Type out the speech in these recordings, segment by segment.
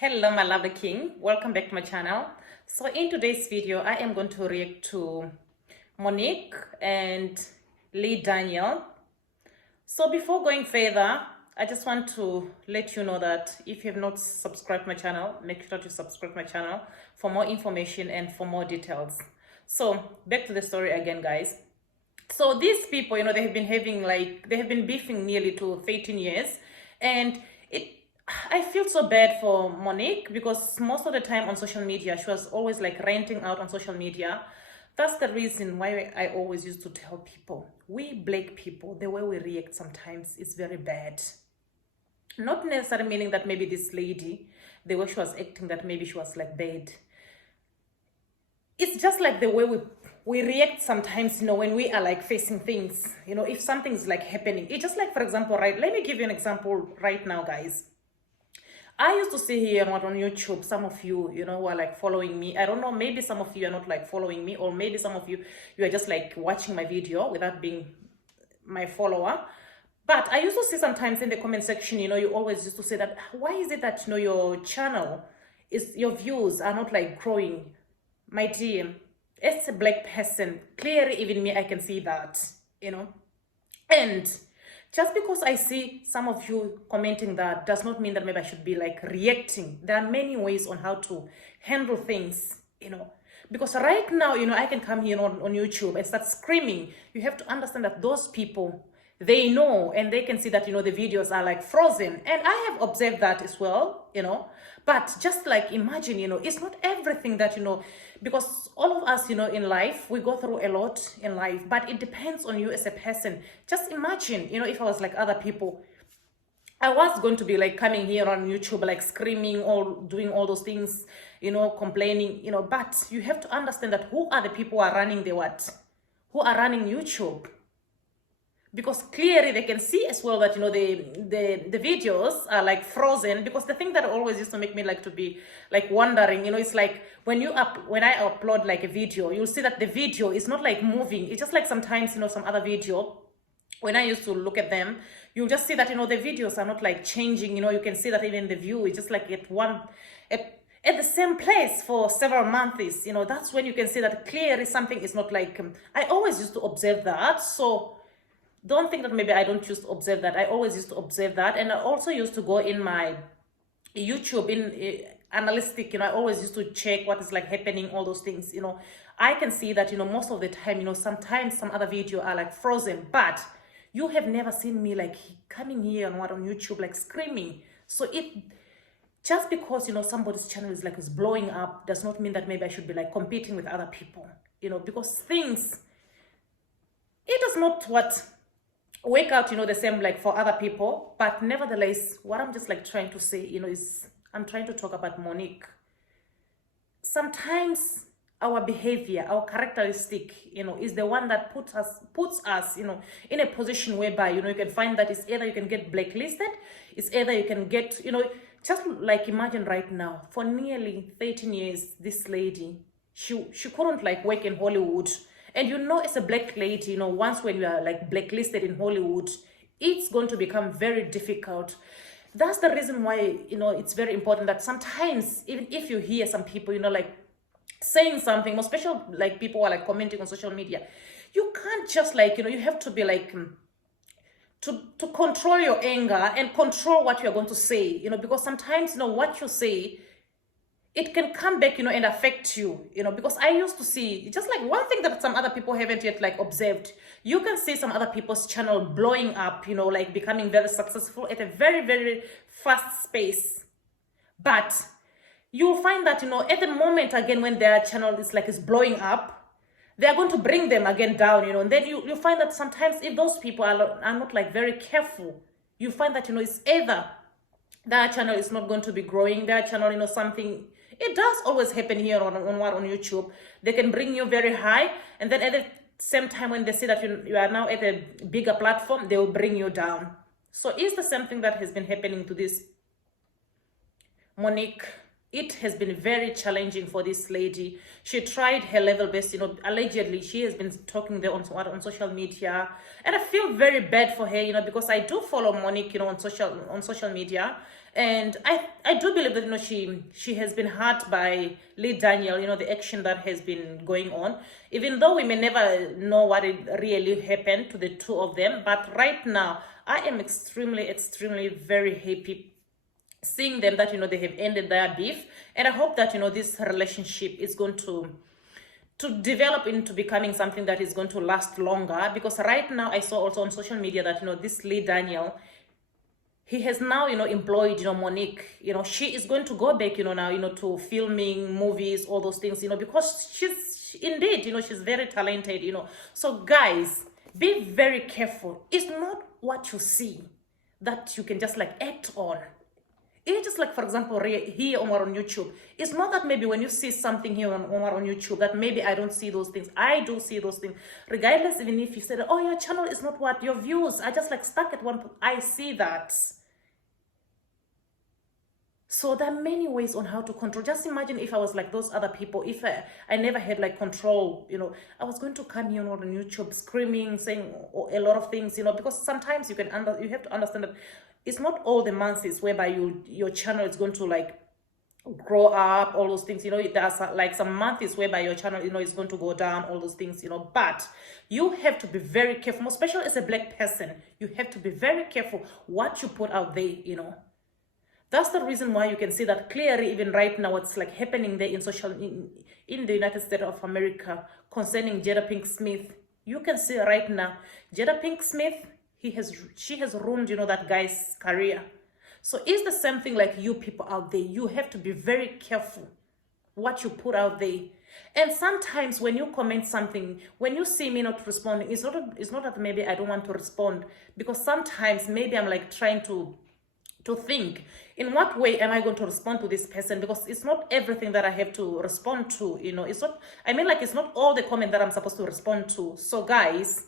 Hello my lovely king, welcome back to my channel. So in today's video I am going to react to Monique and Lee Daniel. So before going further, I just want to let you know that if you have not subscribed my channel, make sure to subscribe my channel for more information and for more details. So back to the story again, guys. So these people, they have been they have been beefing nearly to 13 years, and I feel so bad for Monique because most of the time on social media, she was always like ranting out on social media. That's the reason why I always used to tell people, we black people, the way we react sometimes is very bad. Not necessarily meaning that maybe this lady, the way she was acting, that maybe she was like bad. It's just like the way we react sometimes, when we are like facing things, if something's like happening. It's just like, for example, right, let me give you an example right now, guys. I used to see here on YouTube, some of you, who are like following me. I don't know, maybe some of you are not like following me, or maybe some of you are just like watching my video without being my follower. But I used to see sometimes in the comment section, you always used to say that, why is it that, your channel your views are not like growing? My dear, as a black person, clearly even me, I can see that, and just because I see some of you commenting that does not mean that maybe I should be like reacting. There are many ways on how to handle things, because right now, I can come here on YouTube and start screaming. You have to understand that those people, they know and they can see that, the videos are like frozen. And I have observed that as well, but just like imagine, it's not everything that, because all of us, in life, we go through a lot in life, but it depends on you as a person. Just imagine, if I was like other people, I was going to be like coming here on YouTube, like screaming or doing all those things, complaining, but you have to understand that who are the people who are running the what? Who are running YouTube? Because clearly they can see as well that, the videos are like frozen. Because the thing that always used to make me like to be like wondering, it's like when I upload like a video, you'll see that the video is not like moving. It's just like sometimes, some other video, when I used to look at them, you'll just see that, the videos are not like changing. You can see that even the view is just like at the same place for several months. That's when you can see that clearly something is not like, I always used to observe that. So don't think that maybe I don't used to observe that. I always used to observe that. And I also used to go in my YouTube in analytic, I always used to check what is like happening, all those things. I can see that, most of the time, sometimes some other video are like frozen, but you have never seen me like coming here on YouTube like screaming. So just because, somebody's channel is blowing up does not mean that maybe I should be like competing with other people, because things, it does not wake out, the same like for other people. But nevertheless, what I'm just like trying to say, is I'm trying to talk about Monique. Sometimes our behavior, our characteristic, is the one that puts us, in a position whereby, you can find that it's either you can get blacklisted, it's either you can get, just like imagine right now, for nearly 13 years, this lady, she couldn't like work in Hollywood. And as a black lady, once when you are like blacklisted in Hollywood, it's going to become very difficult. That's the reason why, it's very important that sometimes, even if you hear some people, like saying something, especially like people who are like commenting on social media, you can't just like, you have to be like, to control your anger and control what you're going to say, because sometimes, what you say, it can come back, and affect you, because I used to see just like one thing that some other people haven't yet like observed. You can see some other people's channel blowing up, like becoming very successful at a very, very fast pace. But you'll find that, at the moment again, when their channel is blowing up, they are going to bring them again down, and then you find that sometimes if those people are not like very careful, you find that, it's either their channel is not going to be growing, their channel, something. It does always happen here on YouTube. They can bring you very high, and then at the same time, when they see that you are now at a bigger platform, they will bring you down. So it's the same thing that has been happening to this Monique. It has been very challenging for this lady. She tried her level best, allegedly she has been talking there on social media, and I feel very bad for her, because I do follow Monique, on social media, And I do believe that, she has been hurt by Lee Daniel, the action that has been going on, even though we may never know what it really happened to the two of them. But right now, I am extremely, extremely very happy seeing them that, they have ended their beef. And I hope that, this relationship is going to develop into becoming something that is going to last longer. Because right now I saw also on social media that, this Lee Daniel, he has now, employed, Monique. She is going to go back, now, to filming movies, all those things, because she's indeed, she's very talented, So guys, be very careful. It's not what you see that you can just like act on. It's just like, for example, here on YouTube. It's not that maybe when you see something here on YouTube that maybe I don't see those things. I do see those things. Regardless, even if you said, oh, your channel is not what your views are just like stuck at one. I see that. So there are many ways on how to control. Just imagine if I was like those other people, if I never had like control, I was going to come here on YouTube screaming, saying a lot of things, because sometimes you have to understand that it's not all the months whereby your channel is going to like grow up, all those things, there's like some months whereby your channel, is going to go down, all those things, but you have to be very careful, especially as a Black person. You have to be very careful what you put out there, That's the reason why you can see that clearly even right now what's like happening there in the United States of America concerning Jada Pinkett Smith. You can see right now, Jada Pinkett Smith, she has ruined, that guy's career. So it's the same thing like you people out there. You have to be very careful what you put out there. And sometimes when you comment something, when you see me not responding, it's not that maybe I don't want to respond, because sometimes maybe I'm like trying to think in what way am I going to respond to this person, because it's not everything that I have to respond to, it's not all the comment that I'm supposed to respond to. So guys,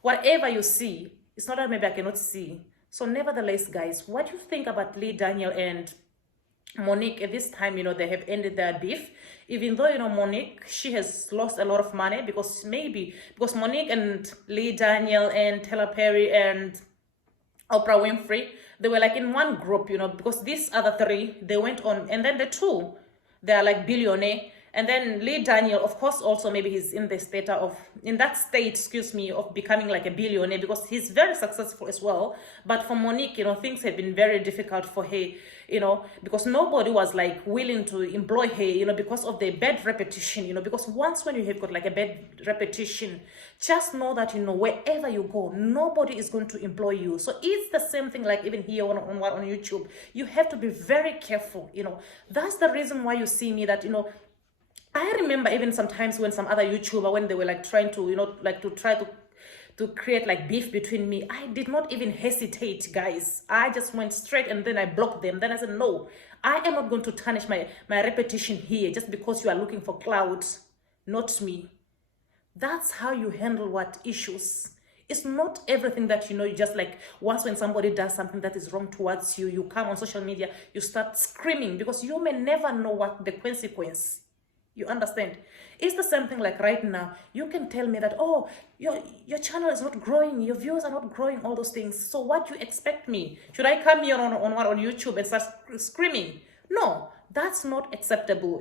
whatever you see, it's not that maybe I cannot see. So nevertheless, guys, what you think about Lee Daniel and Monique at this time, they have ended their beef, even though, Monique, she has lost a lot of money because Monique and Lee Daniel and Taylor Perry and Oprah Winfrey, they were like in one group, because these other three, they went on, and then the two, they are like billionaire. And then Lee Daniel, of course, also maybe he's in that state of becoming like a billionaire, because he's very successful as well. But for Monique, things have been very difficult for her, because nobody was like willing to employ her, because of the bad reputation, because once when you have got like a bad reputation, just know that, wherever you go, nobody is going to employ you. So it's the same thing like even here on YouTube. You have to be very careful, That's the reason why you see me that, I remember even sometimes when some other YouTuber, when they were like trying to, try to create like beef between me, I did not even hesitate, guys. I just went straight and then I blocked them. Then I said, no, I am not going to tarnish my reputation here just because you are looking for clout, not me. That's how you handle what issues. It's not everything that, you just like, once when somebody does something that is wrong towards you, you come on social media, you start screaming, because you may never know what the consequence. You understand? It's the same thing like right now. You can tell me that, oh, your channel is not growing, your views are not growing, all those things. So what do you expect me? Should I come here on YouTube and start screaming? No, that's not acceptable.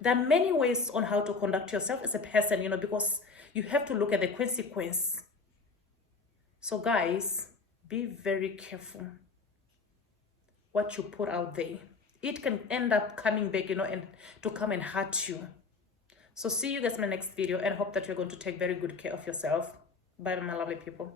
There are many ways on how to conduct yourself as a person, because you have to look at the consequence. So guys, be very careful what you put out there. It can end up coming back, and to come and hurt you. So see you guys in my next video, and hope that you're going to take very good care of yourself. Bye, my lovely people.